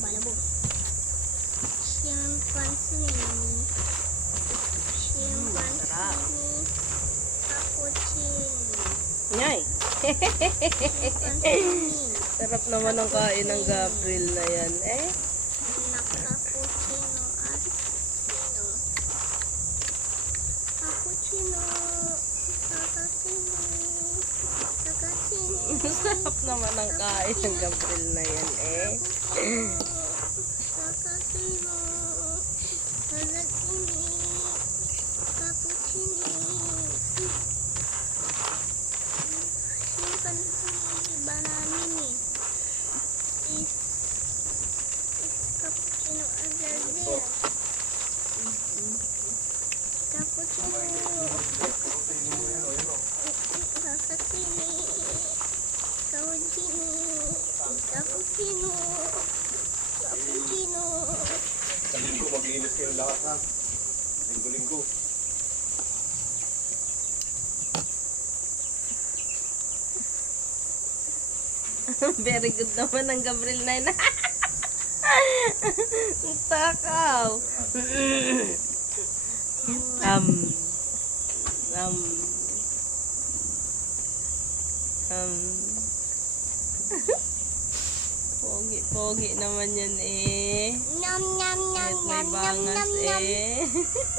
balabo. Chimpanzee. Chimpanzee. Kapuchili. Nyay! Sarap naman ang kain ng Gabriel na yan. Eh? Sarap naman ang kain ng Gabriel na yan. Eh. Cappuccino. Cappuccino. Cappuccino. Cappuccino. Cappuccino. Sa linggo, maglinis kayo lahat ha. Linggo-linggo. very good naman ang Gabriel na. Ang takaw. um, um, um, pogi, pogi naman yan eh. Nyam nyam nyam Kahit may nyam nyam bangas nyam nyam. eh.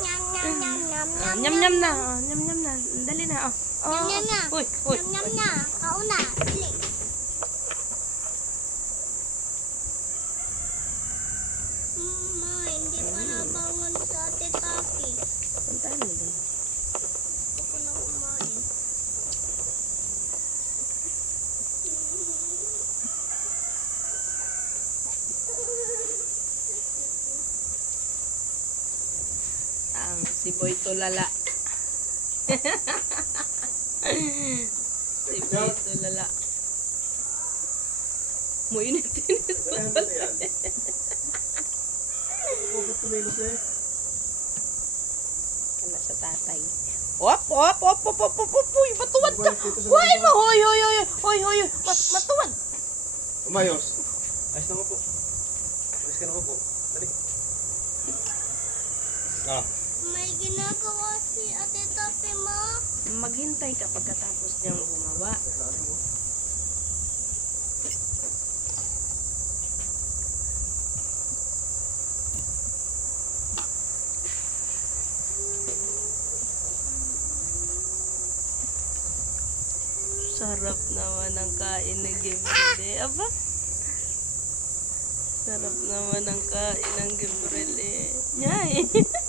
Nyam nyam nyam na, oh, nyam nyam na. Dali na, oh. Oh, Nyam, nyam na. Uy, uy. Nyam nyam na. Kauna. Dili. Ma, hindi pa nabangon sa ate Taki. Puntahan mo dun. Ang si Boy Tulala. si Boy Tulala. Mo init-init Ano pala. Kana sa tatay. Op, op, op, op, op, op, op, uy, matuwad ka. Baba. mo, hoy, hoy, hoy, hoy, hoy, mat matuwad. Umayos. Ayos na mo po. Ayos ka na mo po. Dali. Ah. May ginagawa si ate Taki, ma. Maghintay ka pagkatapos niyang gumawa. Sarap naman ang kain ng Gabriel. Aba? Sarap naman ang kain ng Gabriel eh. Nyay!